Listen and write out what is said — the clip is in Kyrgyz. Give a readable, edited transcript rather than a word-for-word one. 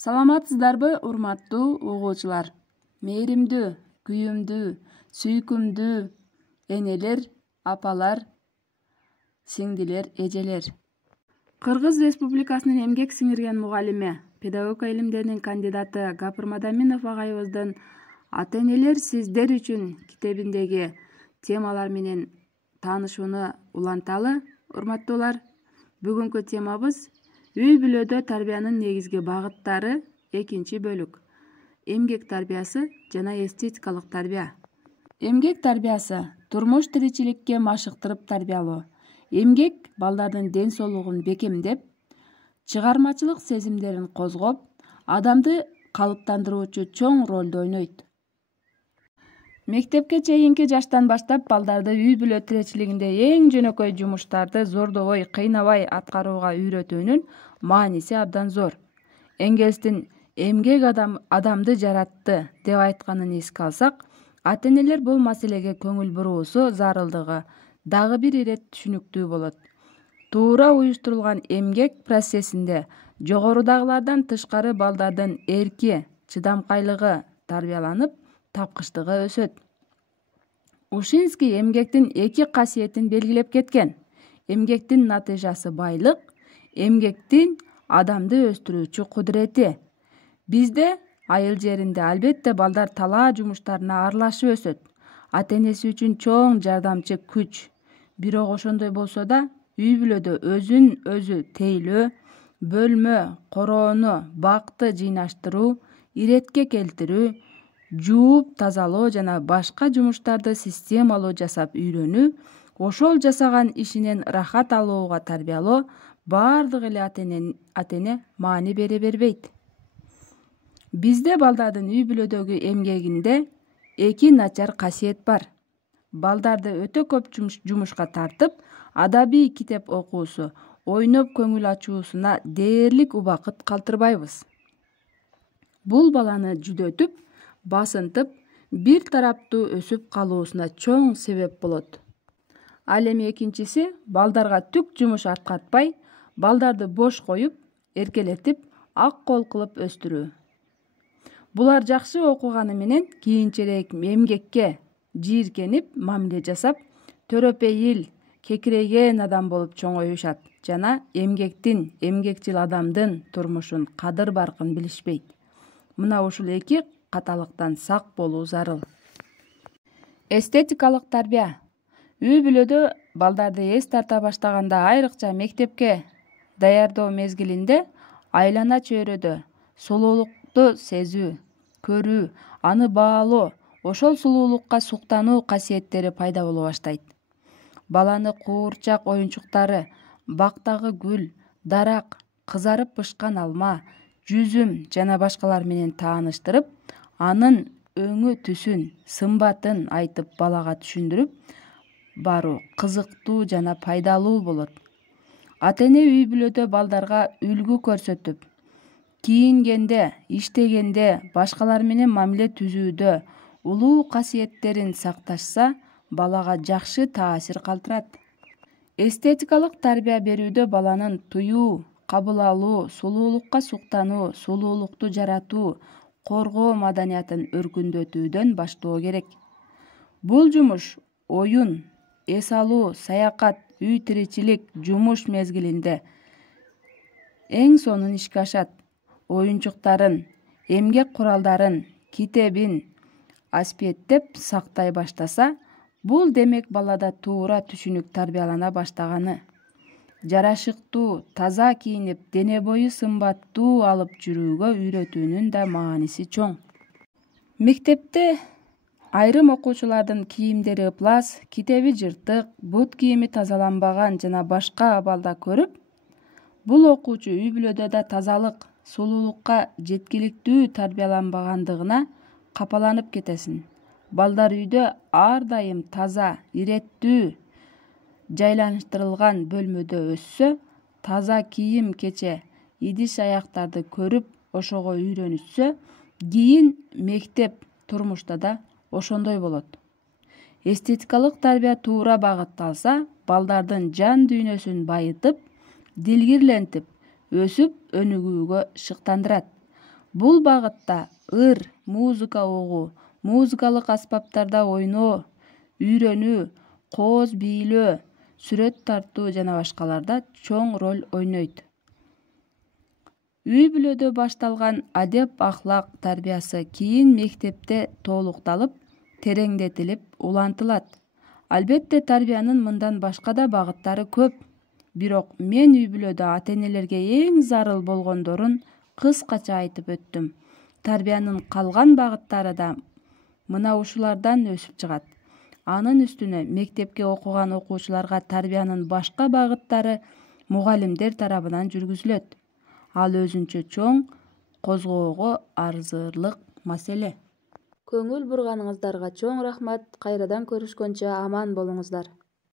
Саламатсыздарбы, урматтуу угуучулар? Мээримдүү, күйүмдүү, сүйкүмдүү энелер, апалар, сиңдилер, эжелер. Кыргыз Республикасынын эмгек сиңирген мугалими, педагогика илимдеринин кандидаты Гапыр Мадаминов агайыбыздын ата-энелер сиздер үчүн китебиндеги темалар менен таанышууну уланталы. Урматтуулар, бүгүнкү темабыз үй бүлөдө тарбиянын негизги багыттары 2-бөлүк. Эмгек тарбиясы жана эстетикалык тарбия. Эмгек тарбиясы турмуш тиричиликке машыктырып тарбиялоо. Эмгек балдардын ден соолугун бекемдеп, чыгармачылык сезимдерин козгоп, адамды калыптандыруучу чоң ролду ойнойт. Мектепке чейинки жаштан баштап балдарды үй бүлө тиричилигинде эң жөнөкөй жумуштарды зордобой, кыйнабай аткарууга үйрөтүүнүн мааниси абдан зор. Энгельстин эмгек адамды жаратты деп айтканын эске алсак, ата-энелер бул маселеге көңүл буруусу зарылдыгы дагы бир ирет түшүнүктүү болот. Туура уюштурулган эмгек процессинде жогорудагылардан тышкары балдардын эрки, чыдамкайлыгы тарбияланып, тапкычтыгы өсөт. Ушинский эмгектин 2 касиетин белгилеп кеткен. Эмгектин натыйжасы байлык, эмгектин адамды өстүрүүчү кудурети. Бизде айыл жеринде албетте балдар талаа жумуштарына аралашып өсөт. Ата-энеси үчүн чоң жардамчы күч. Бирок ошондой болсо да, үй бүлөдө өзүн өзү тейлөө, бөлмө, короону, бакты жыйнаштыруу, иретке келтирүү, жууп тазалоо жана башка жумуштарды системалуу жасап үйрөнүү, ошол жасаган ишинен рахат алууга тарбиялоо бардык эле ата-эне маани бере бербейт. Бизде балдардын үй бүлөдөгү эмгегинде 2 начар касиет бар. Балдарды өтө көп жумушка тартып, адабий китеп окуусу, ойноп көңүл ачуусуна дээрлик убакыт калтырбайбыз. Бул баланы жүдөтүп, басынтып, бир тараптуу өсүп калуусуна чоң себеп болот. Ал эми экинчиси балдарга түк жумуш аткартпай, балдарды бош коюп, эркелетип, ак кол кылып өстүрүү. Булар жакшы окуганы менен кийинчерээк эмгекке жийиркенип, мамиле жасап, төрөпейил, кекирейген адам болуп чоңоюшат жана эмгекчил адамдын турмушун кадыр баркын билишпейт. Мына ушул 2 каталыктан сак болуу зарыл. Эстетикалык тарбия. Үй бүлөдө балдарды эс тарта баштаганда, айрыкча мектепке даярдоо мезгилинде айлана чөйрөдө сулуулукту сезүү, көрүү, аны баалоо, ошол сулуулукка суктануу касиеттери пайда боло баштайт. Баланы куурчак оюнчуктары, бактагы гүл, дарак, кызарып бышкан алма, жүзүм жана башкалар менен тааныштырып, анын өңү түсүн, сымбатын айтып балага түшүндүрүп баруу кызыктуу жана пайдалуу болот. Ата-эне үй бүлөдө балдарга үлгү көрсөтүп, кийингенде, иштегенде, башкалар менен мамиле түзүүдө улуу касиеттерин сакташса, балага жакшы таасир калтырат. Эстетикалык тарбия берүүдө баланын туюу, кабыл алуу, сулуулукка суктануу, сулуулукту жаратуу, коргоо маданиятын өркүндөтүүдөн баштоо керек. Бул жумуш оюн, эс алуу, саякат, үй тиричилик, жумуш мезгилинде эң сонун ишке ашат. Оюнчуктарын, эмгек куралдарын, китебин аспиеттеп сактай баштаса, бул демек балада туура түшүнүк тарбиялана баштаганы. Жарашыктуу, таза кийинип, дене бою сымбаттуу алып жүрүүгө үйрөтүүнүн да мааниси чоң. Мектепте айрым окуучулардын кийимдери ыплас, китеби жыртык, бут кийими тазаланбаган жана башка абалда көрүп, бул окуучу үй бүлөдө да тазалык, сулуулукка жеткиликтүү тарбияланбагандыгына капаланып кетесин. Балдар үйдө ар дайым таза, иреттүү жайлаштырылган бөлмөдө өссө, таза кийим кече, идиш аяктарды көрүп, ошого үйрөнүшсө, кийин мектеп, турмушта да ошондой болот. Эстетикалык тарбия туура багытталса, балдардын жан дүйнөсүн байытып, дилгирлентип, өсүп өнүгүүгө шыктандырат. Бул багытта ыр, музыка угуу, музыкалык аспаптарда ойноо, үйрөнүү, кооз бийлөө, сүрөт тартуу жана башкаларда чоң роль ойнойт. Үй бүлөдө башталган адеп ахлак тарбиясы кийин мектепте толукталып, тереңдетилип, улантылат. Албетте тарбиянын мындан башка да багыттары көп. Бирок мен үй бүлөдө ата-энелерге эң зарыл болгондорун кыскача айтып өттүм. Тарбиянын калган багыттары да мына ушулардан өсүп чыгат. Анын үстүнө мектепке окуган окуучуларга тарбиянын башка багыттары мугалимдер тарабынан жүргүзүлөт. Ал өзүнчө чоң козгоого арзырлык маселе. Көңүл бурганыңыздарга чоң рахмат. Кайрадан көрүшкөнчө аман болуңуздар.